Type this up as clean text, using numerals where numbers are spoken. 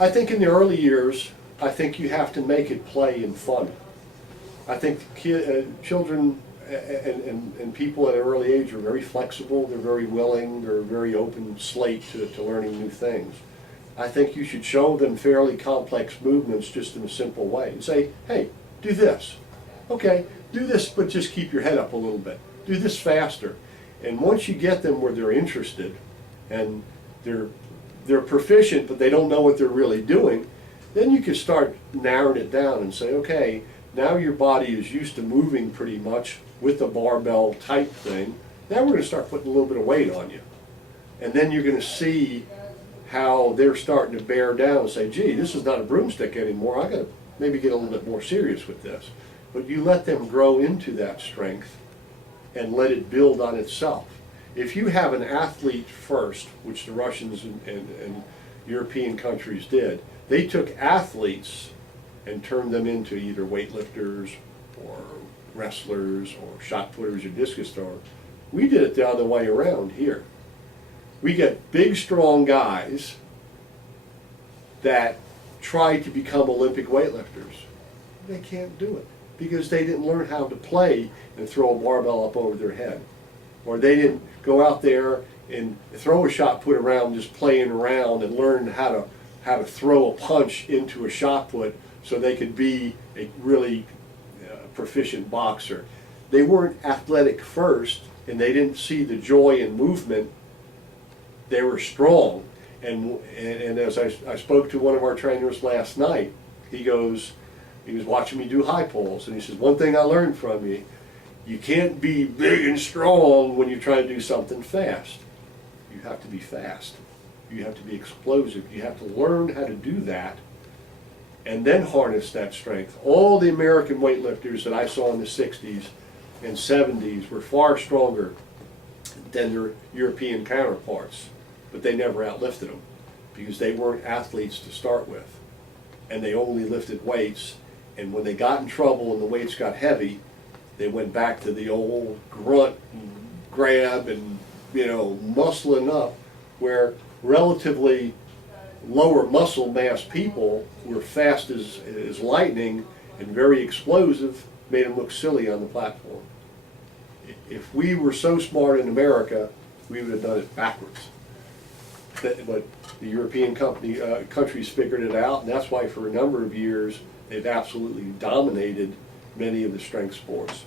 I think in the early years, I think you have to make it play and fun. I think children and people at an early age are very flexible, they're very willing, they're a very open slate to learning new things. I think you should show them fairly complex movements just in a simple way and say, hey, do this. Okay, do this, but just keep your head up a little bit. Do this faster. And once you get them where they're interested and they're proficient, but they don't know what they're really doing, then you can start narrowing it down and say, okay, now your body is used to moving pretty much with a barbell type thing. Now we're going to start putting a little bit of weight on you. And then you're going to see how they're starting to bear down and say, gee, this is not a broomstick anymore. I got to maybe get a little bit more serious with this. But you let them grow into that strength and let it build on itself. If you have an athlete first, which the Russians and European countries did, they took athletes and turned them into either weightlifters or wrestlers or shot putters or discus throwers. We did it the other way around here. We get big, strong guys that try to become Olympic weightlifters. They can't do it because they didn't learn how to play and throw a barbell up over their head. Or they didn't go out there and throw a shot put around just playing around and learn how to throw a punch into a shot put so they could be a really proficient boxer. They weren't athletic first and they didn't see the joy in movement. They were strong. And as I spoke to one of our trainers last night, he was watching me do high pulls, and he says, one thing I learned from you, you can't be big and strong when you're trying to do something fast. You have to be fast. You have to be explosive. You have to learn how to do that and then harness that strength. All the American weightlifters that I saw in the 60s and 70s were far stronger than their European counterparts, but they never outlifted them because they weren't athletes to start with, and they only lifted weights. And when they got in trouble and the weights got heavy, they went back to the old grunt and grab and, muscling up, where relatively lower muscle mass people were fast as lightning and very explosive, made them look silly on the platform. If we were so smart in America, we would have done it backwards. But the European countries figured it out, and that's why for a number of years they've absolutely dominated many of the strength sports.